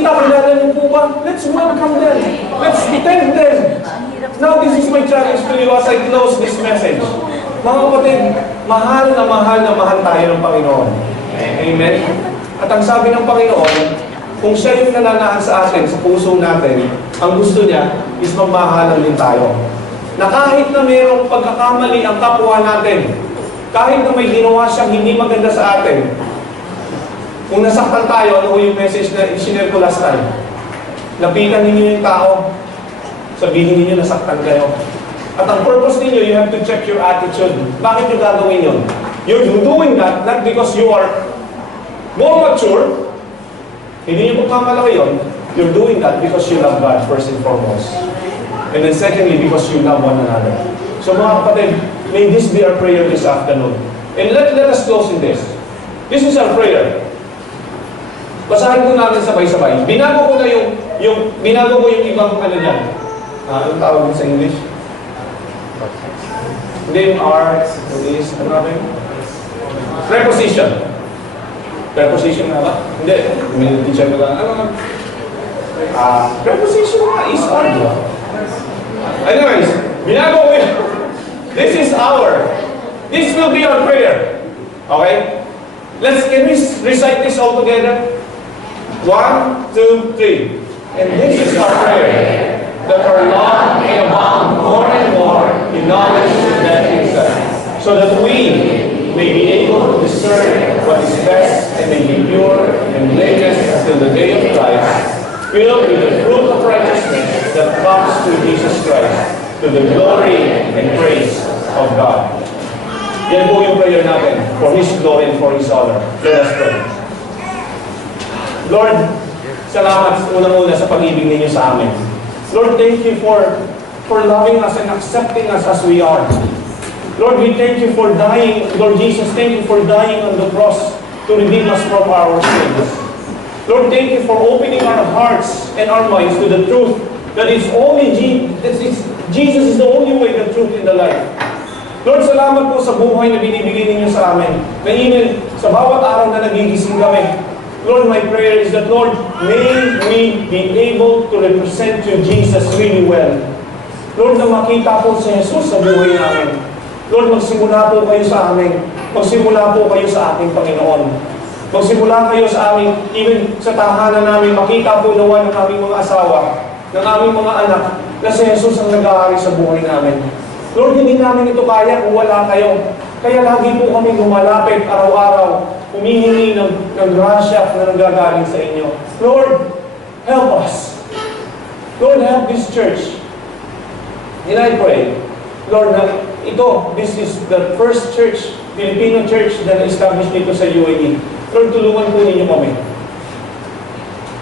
Tita, kilala niyo po ba? Let's welcome them. Let's attend them. Now, this is my challenge to you as I close this message. Mga kapatid, mahal na mahal tayo ng Panginoon. Amen? At ang sabi ng Panginoon, kung siya yung nananahan sa atin, sa puso natin, ang gusto niya is mamahalan din tayo. Na kahit na mayroong pagkakamali ang kapwa natin, kahit na may ginawa siyang hindi maganda sa atin, kung nasaktan tayo, ano yung message na i-share ko last time? Lapitan ninyo yung tao, sabihin ninyo nasaktan kayo. At ang purpose ninyo, you have to check your attitude. Bakit nyo gagawin yun? You're doing that not because you are more mature, hindi nyo pagkamalaki yun. You're doing that because you love God first and foremost. And then secondly, because you love one another. So mga kapatid, may this be our prayer this afternoon. And let us close in this. This is our prayer. Basahin ko natin sabay-sabay. Binago ko yung ibang ano dyan. Anong tawag sa English? Hindi yung R, is, ano natin? Preposition. Preposition nga ba? Hindi. May teacher ko lang. Ano nga? Preposition nga is R. Anyways, binago ko yun. This will be our prayer. Okay? Can we recite this all together? 1, 2, 3. And this is our prayer, that our love may abound more and more in knowledge that is us, so that we may be able to discern what is best and may be pure and blameless until the day of Christ, filled with the fruit of righteousness that comes through Jesus Christ, to the glory and praise of God. Yan po yung prayer natin, for His glory and for His honor. Let us pray. Lord, salamat unang-una sa pag-ibig ninyo sa amin. Lord, thank you for loving us and accepting us as we are. Lord, we thank you for dying. Lord Jesus, thank you for dying on the cross to redeem us from our sins. Lord, thank you for opening our hearts and our minds to the truth that it's only Jesus is the only way, the truth, and the life. Lord, salamat po sa buhay na binibigay ninyo sa amin. Na even sa bawat araw na nagigising kami, Lord, my prayer is that, Lord, may we be able to represent you, Jesus, really well. Lord, na makita po si Jesus sa buhay namin. Lord, magsimula po kayo sa amin. Magsimula po kayo sa ating Panginoon. Magsimula kayo sa amin, even sa tahanan namin, makita po nawa ng aming mga asawa, ng aming mga anak, na si Jesus ang nag-aari sa buhay namin. Lord, hindi namin ito kaya kung wala kayo. Kaya lagi po kami lumalapit araw-araw, humihingi ng grasya na nanggagaling sa inyo. Lord, help us. Lord, help this church. And I pray, Lord, na this is the first church, Filipino church na na-establish dito sa UAE. Lord, tulungan po ninyo kami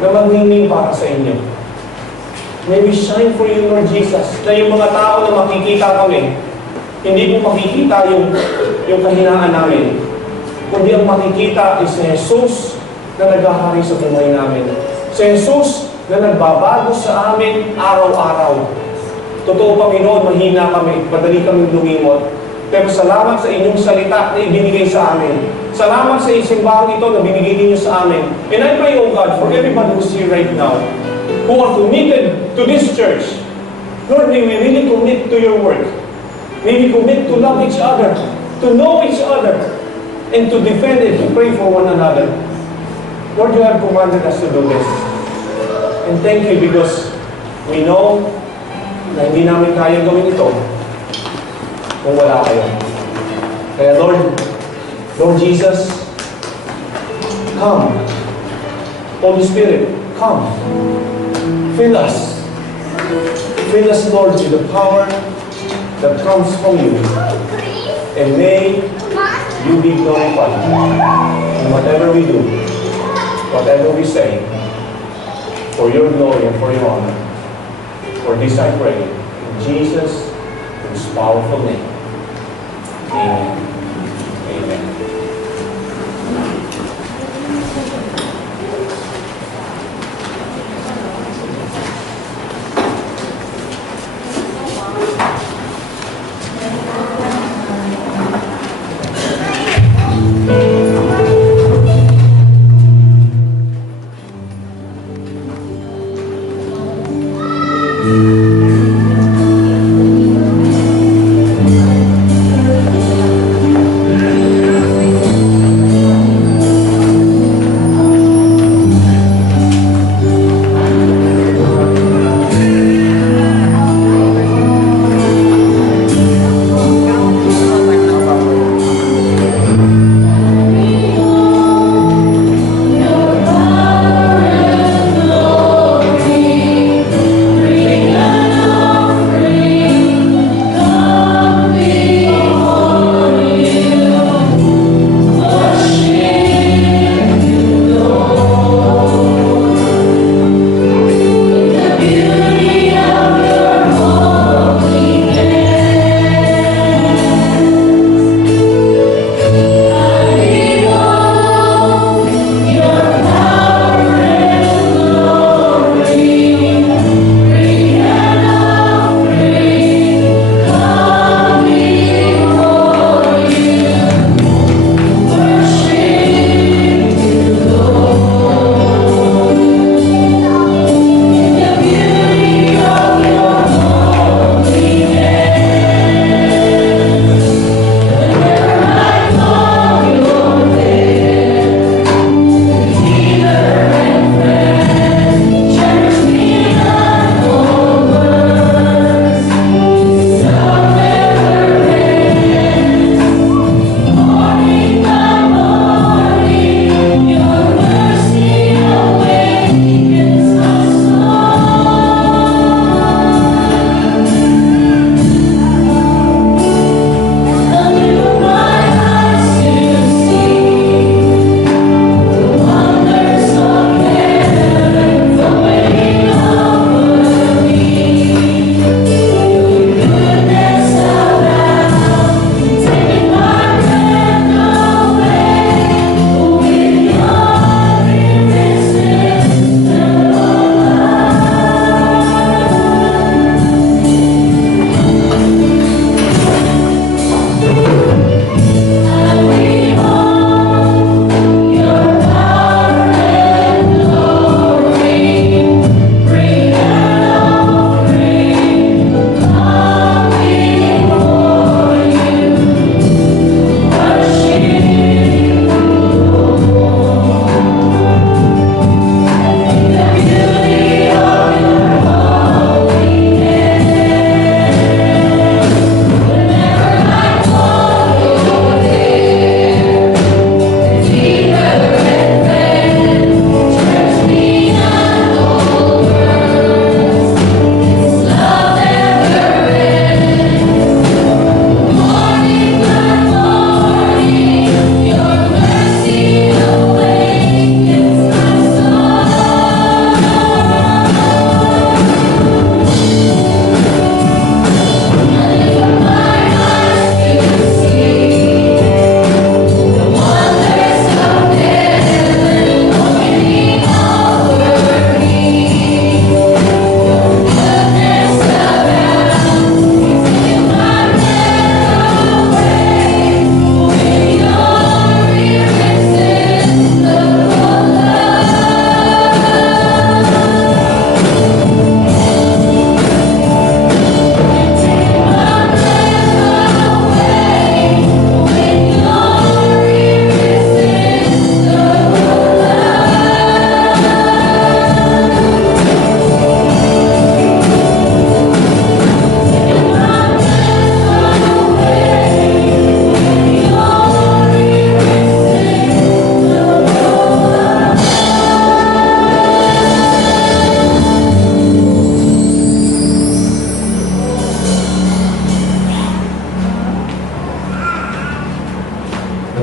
na maghihingi para sa inyo. May we shine for you, Lord Jesus, na yung mga tao na makikita kami, hindi po makikita yung kahinaan namin, kundi ang makikita is si Jesus na naghahari sa buhay namin. Si Jesus na nagbabago sa amin araw-araw. Totoo, Panginoon, mahina kami, madali kaming lumimot. Pero salamat sa inyong salita na ibinigay sa amin. Salamat sa isimbahang ito na binigay ninyo sa amin. And I pray, O God, for everybody who's here right now, who are committed to this church, Lord, may we really commit to your work. May we commit to love each other, to know each other, and to defend it, to pray for one another. Lord, you have commanded us to do this. And thank you because we know na hindi namin kaya gawin ito kung wala kayo. Kaya Lord Jesus, come. Holy Spirit, come. Fill us. Fill us, Lord, with the power that comes from you. And may you be glorified in whatever we do, whatever we say, for your glory and for your honor. For this I pray, in Jesus' whose powerful name. Amen. Amen.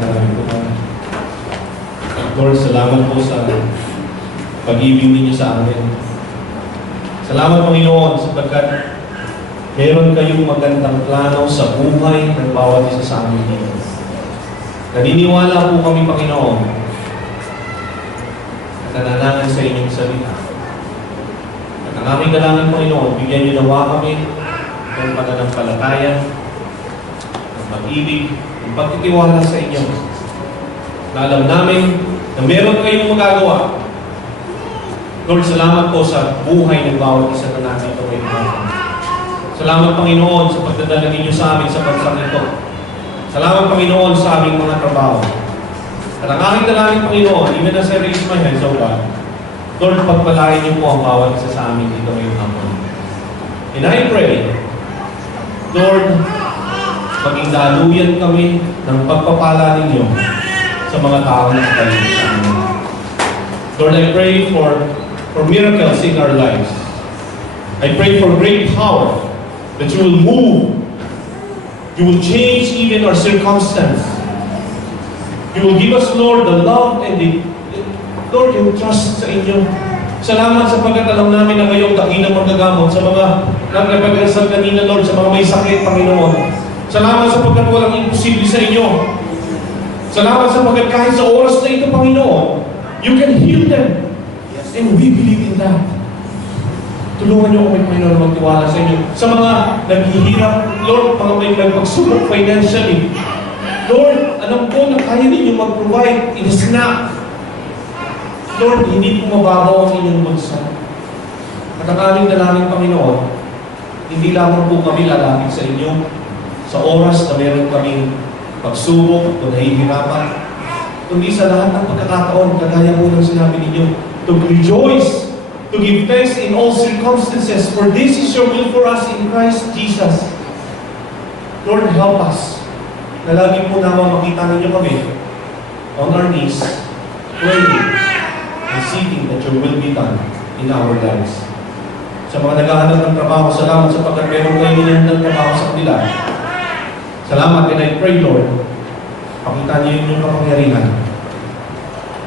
namin po. Lord, salamat po sa pag-ibig ninyo sa amin. Salamat, Panginoon, sapagkat meron kayong magandang plano sa buhay ng bawat isa sa amin dito. Naniniwala po kami, Panginoon, at nananangin sa inyong salita. At ang aming dalangin, Panginoon, bigyan niyo nawa kami ng pananampalataya, ng pag-ibig, ng pagtitiwala sa inyo. Na alam namin na meron kayong magagawa. Lord, salamat po sa buhay ng bawat isa na natin ito ngayon. Salamat, Panginoon, sa pagdadala ninyo sa amin sa bansang ito. Salamat, Panginoon, sa aming mga trabaho. At ang aking dalangin, Panginoon, even as I raise my hands, O God, Lord, pagpalain niyo po ang bawat isa sa amin dito ngayong hapon. And I pray, Lord, maging daluyan kami ng pagpapala ninyo sa mga tao na kapaligid sa amin. Lord, I pray for miracles in our lives. I pray for great power that you will move. You will change even our circumstance. You will give us, Lord, the love and Lord, yung trust sa inyo. Salamat sapagkat alam namin na kayong dakilang magagamot sa mga nagpag-asal kanina, Lord, sa mga may sakit, Panginoon. Salamat sapagkat walang imposible sa inyo. Salamat sapagkat kahit sa oras na ito, Panginoon, you can heal them. And we believe in that. Tulungan niyo kami, Panginoon, magtiwala sa inyo. Sa mga naghihirap, Lord, mga may nagpagsubok financially, Lord, alam ko na kaya ninyo mag-provide in a snap. Lord, hindi po mababaw ang inyong bansa. At ang aming dalangin, Panginoon, hindi lamang po kami lalapit sa inyo sa oras na meron kaming pagsubok o nahihirapan, kundi sa lahat ng pagkakataon, kagaya po ng sinabi ninyo, to rejoice, to give thanks in all circumstances, for this is your will for us in Christ Jesus. Lord, help us na lagi po naman makita ninyo kami on our knees, praying and seeking that your will be done in our lives. Sa mga naghahanap ng trabaho, salamat sapagkat meron kayo niyan ng trabaho sa kanila. Salamat, and I pray, Lord, pakita niyo yung kapangyarihan.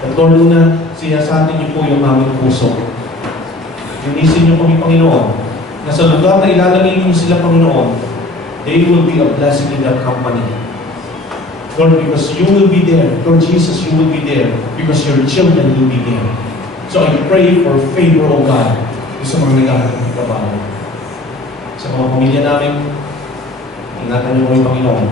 At Lord, una, siyasatin niyo po yung aming puso. Linisin niyo kami, Panginoon, na sa lugar na ilalagay niyo sila, Panginoon, they will be a blessing in that company. Lord, because you will be there. Lord Jesus, you will be there. Because your children will be there. So I pray for favor, O God, sa mga naghahanap ng trabaho. Sa mga pamilya namin, ingatan niyo kami, Panginoon.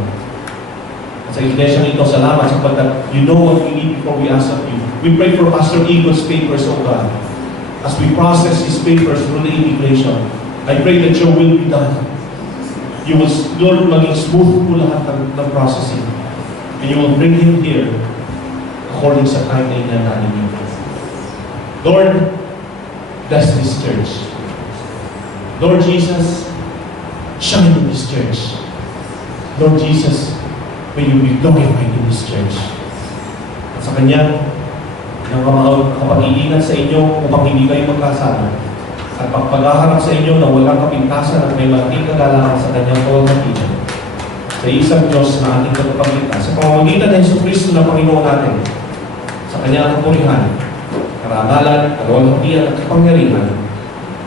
At sa iglesia nito, salamat sapagkat you know what we need before we ask of you. We pray for Pastor Eagle's papers, O God. As we process his papers through the immigration, I pray that your will be done. You will, Lord, maging smooth po lahat ng processing. And you will bring him here according sa time na inananin niyo. Lord, bless this church. Lord Jesus, shine in this church. Lord Jesus, may you be glorified in this church. At sa Kanya, ng kapag-iingat sa inyo upang hindi kayo magkasama. At pagpaghaharap sa inyo na walang kapintasan at may malaking kagalangan sa Kanyang pamamagitan. Sa isang Diyos na ating kapagligtas. Sa pamamagitan ng Jesucristo na Panginoon natin. Sa Kanyang kapurihan, karangalan, kalwalhatian at kapangyarihan.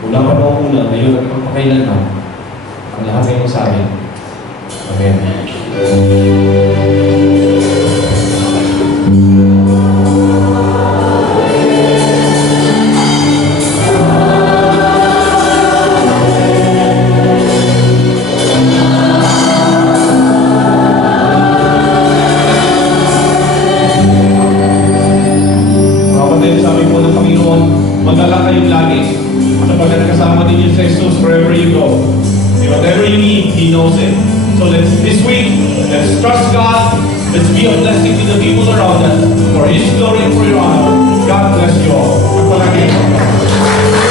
Mula pa noong una, ngayon at pagpakailanman. Ang lahat ay magsabi. Amen. Magdala kayong lagi sapagkat kasama din yun sa Jesus wherever you go. Whatever you need, He knows it. So this week, let's trust God. Let's be a blessing to the people around us for His glory and for your honor. God bless you all. Magpalagi.